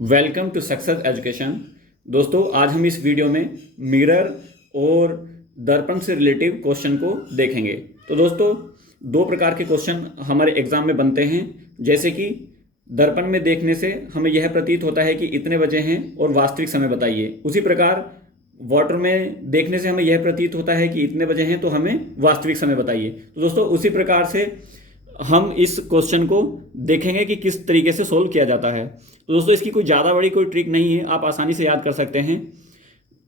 Welcome to success education. दोस्तों, आज हम इस वीडियो में मिरर और दर्पण से रिलेटिव क्वेश्चन को देखेंगे। तो दोस्तों, दो प्रकार के क्वेश्चन हमारे एग्जाम में बनते हैं। जैसे कि दर्पण में देखने से हमें यह प्रतीत होता है कि इतने बजे हैं और वास्तविक समय बताइए। उसी प्रकार वाटर में देखने से हमें यह प्रतीत होता है कि इतने बजे हैं, तो हमें वास्तविक समय बताइए। तो दोस्तों, उसी प्रकार से हम इस क्वेश्चन को देखेंगे कि किस तरीके से सोल्व किया जाता है। तो दोस्तों, इसकी कोई ज़्यादा बड़ी कोई ट्रिक नहीं है, आप आसानी से याद कर सकते हैं।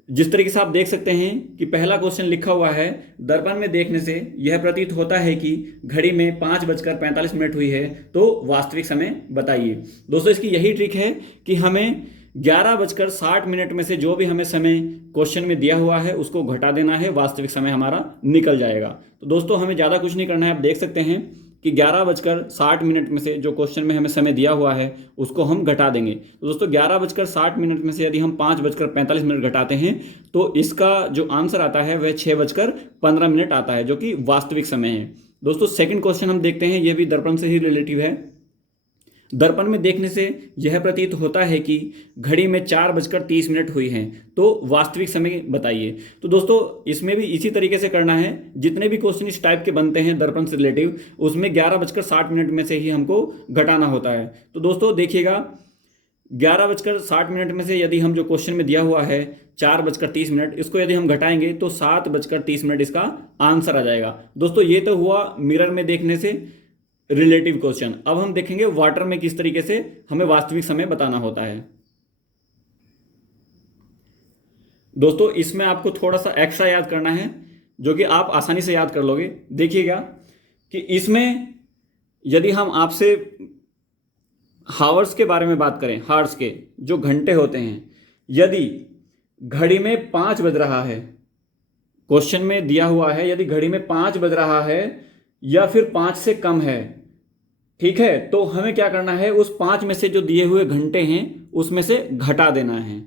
जिस तरीके से आप देख सकते हैं कि पहला क्वेश्चन लिखा हुआ है, दर्पण में देखने से यह प्रतीत होता है कि घड़ी में 5:45 हुई है, तो वास्तविक समय बताइए। दोस्तों, इसकी यही ट्रिक है कि हमें 11:60 में से जो भी हमें समय क्वेश्चन में दिया हुआ है उसको घटा देना है, वास्तविक समय हमारा निकल जाएगा। तो दोस्तों, हमें ज़्यादा कुछ नहीं करना है। आप देख सकते हैं कि 11:60 में से जो क्वेश्चन में हमें समय दिया हुआ है उसको हम घटा देंगे। तो दोस्तों, 11:60 में से यदि हम 5:45 घटाते हैं तो इसका जो आंसर आता है वह 6:15 आता है, जो कि वास्तविक समय है। दोस्तों, सेकंड क्वेश्चन हम देखते हैं, यह भी दर्पण से ही रिलेटिव है। दर्पण में देखने से यह प्रतीत होता है कि घड़ी में 4:30 हुई हैं, तो वास्तविक समय बताइए। तो दोस्तों, इसमें भी इसी तरीके से करना है। जितने भी क्वेश्चन इस टाइप के बनते हैं दर्पण से रिलेटिव, उसमें 11:60 में से ही हमको घटाना होता है। तो दोस्तों देखिएगा, 11:60 में से यदि हम जो क्वेश्चन में दिया हुआ है 4:30, इसको यदि हम घटाएंगे तो 7:30 इसका आंसर आ जाएगा। दोस्तों, ये तो हुआ मिरर में देखने से रिलेटिव क्वेश्चन। अब हम देखेंगे वाटर में किस तरीके से हमें वास्तविक समय बताना होता है। दोस्तों, इसमें आपको थोड़ा सा एक्स्ट्रा याद करना है, जो कि आप आसानी से याद कर लोगे। देखिएगा कि इसमें यदि हम आपसे हावर्स के बारे में बात करें, हार्स के जो घंटे होते हैं, यदि घड़ी में 5 बज रहा है, क्वेश्चन में दिया हुआ है यदि घड़ी में 5 बज रहा है या फिर 5 से कम है, ठीक है, तो हमें क्या करना है, उस 5 में से जो दिए हुए घंटे हैं उसमें से घटा देना है।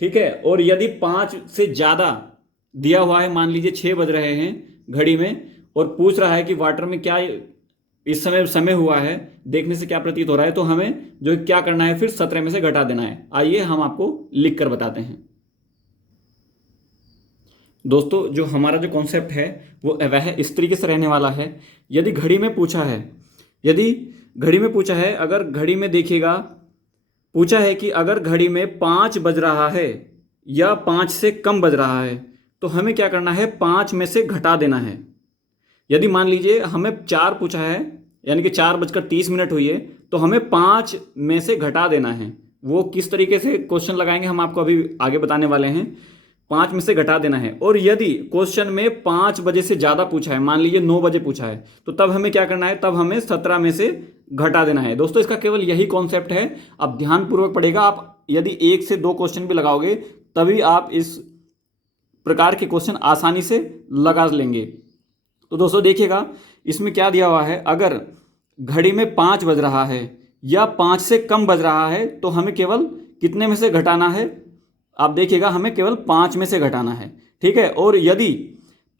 ठीक है, और यदि 5 से ज़्यादा दिया हुआ है, मान लीजिए 6 बज रहे हैं घड़ी में, और पूछ रहा है कि वाटर में क्या इस समय समय हुआ है, देखने से क्या प्रतीत हो रहा है, तो हमें जो क्या करना है, फिर 17 में से घटा देना है। आइए हम आपको लिख कर बताते हैं। दोस्तों, जो हमारा जो कॉन्सेप्ट है वो वह इस तरीके से रहने वाला है। यदि घड़ी में पूछा है, यदि घड़ी में पूछा है, अगर घड़ी में देखिएगा, पूछा है कि अगर घड़ी में 5 बज रहा है या 5 से कम बज रहा है, तो हमें क्या करना है, 5 में से घटा देना है। यदि मान लीजिए हमें 4 पूछा है, यानी कि 4:30 हुई है, तो हमें 5 में से घटा देना है। वो किस तरीके से क्वेश्चन लगाएंगे हम आपको अभी आगे बताने वाले हैं। 5 में से घटा देना है। और यदि क्वेश्चन में 5 बजे से ज़्यादा पूछा है, मान लीजिए 9 बजे पूछा है, तो तब हमें क्या करना है, तब हमें 17 में से घटा देना है। दोस्तों, इसका केवल यही कॉन्सेप्ट है। अब ध्यानपूर्वक पढ़ेगा। आप यदि 1 से 2 क्वेश्चन भी लगाओगे तभी आप इस प्रकार के क्वेश्चन आसानी से लगा लेंगे। तो दोस्तों देखिएगा, इसमें क्या दिया हुआ है, अगर घड़ी में 5 बज रहा है या 5 से कम बज रहा है, तो हमें केवल कितने में से घटाना है, आप देखिएगा, हमें केवल 5 में से घटाना है। ठीक है, और यदि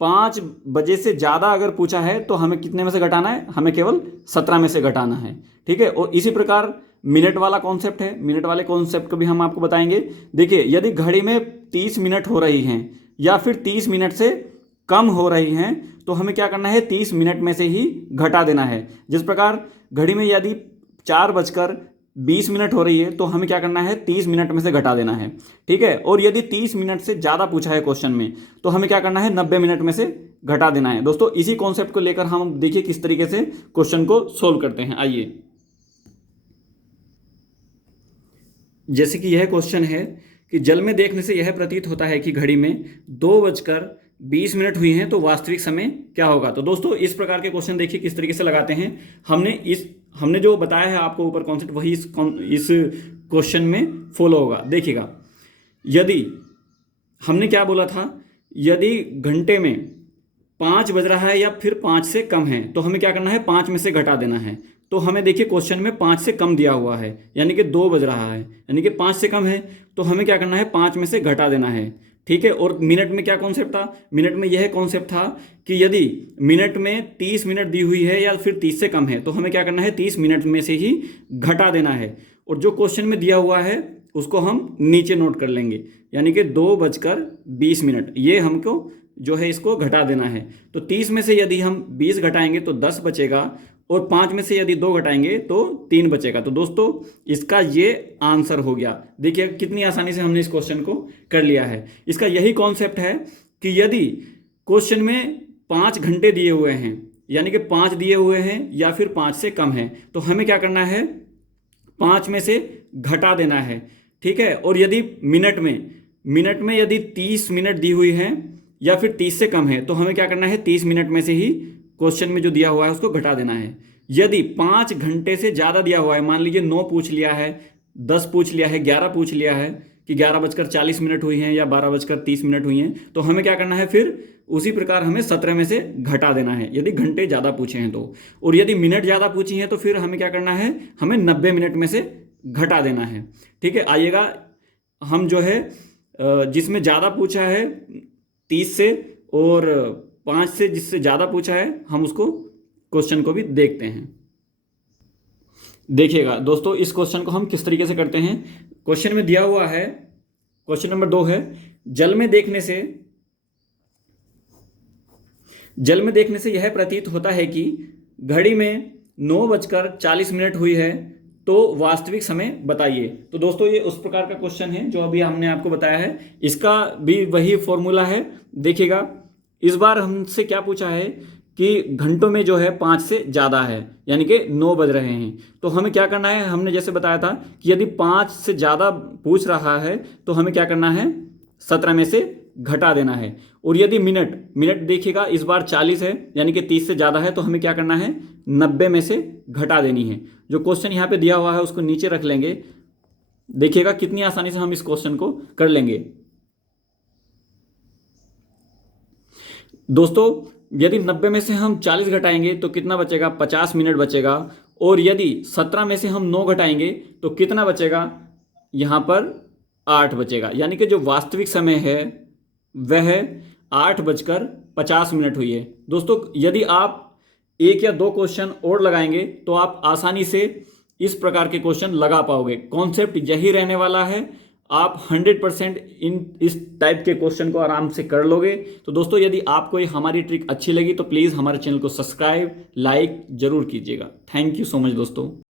5 बजे से ज़्यादा अगर पूछा है तो हमें कितने में से घटाना है, हमें केवल 17 में से घटाना है। ठीक है, और इसी प्रकार मिनट वाला कॉन्सेप्ट है, मिनट वाले कॉन्सेप्ट को भी हम आपको बताएंगे। देखिए, यदि घड़ी में 30 मिनट हो रही हैं या फिर 30 मिनट से कम हो रही हैं, तो हमें क्या करना है, 30 मिनट में से ही घटा देना है। जिस प्रकार घड़ी में यदि 4:20 हो रही है, तो हमें क्या करना है, 30 मिनट में से घटा देना है। ठीक है, और यदि 30 मिनट से ज़्यादा पूछा है क्वेश्चन में, तो हमें क्या करना है, 90 मिनट में से घटा देना है। दोस्तों, इसी कॉन्सेप्ट को लेकर हम देखिए किस तरीके से क्वेश्चन को सोल्व करते हैं। आइए, जैसे कि यह क्वेश्चन है कि जल में देखने से यह प्रतीत होता है कि घड़ी में 2:20 हुई हैं, तो वास्तविक समय क्या होगा। तो दोस्तों, इस प्रकार के क्वेश्चन देखिए किस तरीके से लगाते हैं। हमने जो बताया है आपको ऊपर कॉन्सेप्ट, वही इस क्वेश्चन में फॉलो होगा। देखिएगा, यदि हमने क्या बोला था, यदि घंटे में 5 बज रहा है या फिर 5 से कम है, तो हमें क्या करना है, 5 में से घटा देना है। तो हमें देखिए क्वेश्चन में 5 से कम दिया हुआ है, यानी कि 2 बज रहा है, यानी कि 5 से कम है, तो हमें क्या करना है, 5 में से घटा देना है। ठीक है, और मिनट में क्या कॉन्सेप्ट था, मिनट में यह कॉन्सेप्ट था कि यदि मिनट में 30 मिनट दी हुई है या फिर 30 से कम है, तो हमें क्या करना है, 30 मिनट में से ही घटा देना है। और जो क्वेश्चन में दिया हुआ है उसको हम नीचे नोट कर लेंगे, यानी कि 2:20 ये हमको जो है इसको घटा देना है। तो 30 में से यदि हम 20 घटाएंगे तो 10 बचेगा, और 5 में से यदि 2 घटाएंगे तो 3 बचेगा। तो दोस्तों इसका ये आंसर हो गया। देखिए कितनी आसानी से हमने इस क्वेश्चन को कर लिया है। इसका यही कॉन्सेप्ट है कि यदि क्वेश्चन में 5 घंटे दिए हुए हैं, यानी कि 5 दिए हुए हैं या फिर 5 से कम है, तो हमें क्या करना है, 5 में से घटा देना है, ठीक है। और यदि मिनट में यदि 30 मिनट दी हुई है या फिर 30 से कम है, तो हमें क्या करना है, 30 मिनट में से ही क्वेश्चन में जो दिया हुआ है उसको घटा देना है। यदि 5 घंटे से ज़्यादा दिया हुआ है, मान लीजिए 9 पूछ लिया है, 10 पूछ लिया है, 11 पूछ लिया है कि 11:40 हुई हैं या 12:30 हुई हैं, तो हमें क्या करना है, फिर उसी प्रकार हमें 17 में से घटा देना है, यदि घंटे ज़्यादा पूछे हैं तो। और यदि मिनट ज़्यादा पूछी हैं तो फिर हमें क्या करना है, हमें 90 मिनट में से घटा देना है, ठीक है। आइएगा हम जो है जिसमें ज़्यादा पूछा है 30 से और 5 से जिससे ज़्यादा पूछा है, हम उसको क्वेश्चन को भी देखते हैं। देखिएगा दोस्तों इस क्वेश्चन को हम किस तरीके से करते हैं। क्वेश्चन में दिया हुआ है, क्वेश्चन नंबर 2 है, जल में देखने से यह प्रतीत होता है कि घड़ी में 9:40 हुई है, तो वास्तविक समय बताइए। तो दोस्तों ये उस प्रकार का क्वेश्चन है जो अभी हमने आपको बताया है, इसका भी वही फॉर्मूला है। देखिएगा इस बार हमसे क्या पूछा है कि घंटों में जो है 5 से ज़्यादा है, यानी कि 9 बज रहे हैं। तो हमें क्या करना है, हमने जैसे बताया था कि यदि 5 से ज़्यादा पूछ रहा है तो हमें क्या करना है, 17 में से घटा देना है। और यदि मिनट देखिएगा इस बार 40 है, यानी कि 30 से ज़्यादा है, तो हमें क्या करना है, 90 में से घटा देनी है। जो क्वेश्चन यहाँ पे दिया हुआ है उसको नीचे रख लेंगे। देखिएगा कितनी आसानी से हम इस क्वेश्चन को कर लेंगे। दोस्तों यदि 90 में से हम 40 घटाएंगे तो कितना बचेगा, 50 मिनट बचेगा। और यदि 17 में से हम 9 घटाएंगे तो कितना बचेगा, यहाँ पर 8 बचेगा। यानी कि जो वास्तविक समय है वह 8:50 हुई है। दोस्तों यदि आप 1 या 2 क्वेश्चन और लगाएंगे तो आप आसानी से इस प्रकार के क्वेश्चन लगा पाओगे। कॉन्सेप्ट यही रहने वाला है, आप 100% इस टाइप के क्वेश्चन को आराम से कर लोगे। तो दोस्तों यदि आपको ये हमारी ट्रिक अच्छी लगी तो प्लीज़ हमारे चैनल को सब्सक्राइब, लाइक जरूर कीजिएगा। थैंक यू सो मच दोस्तों।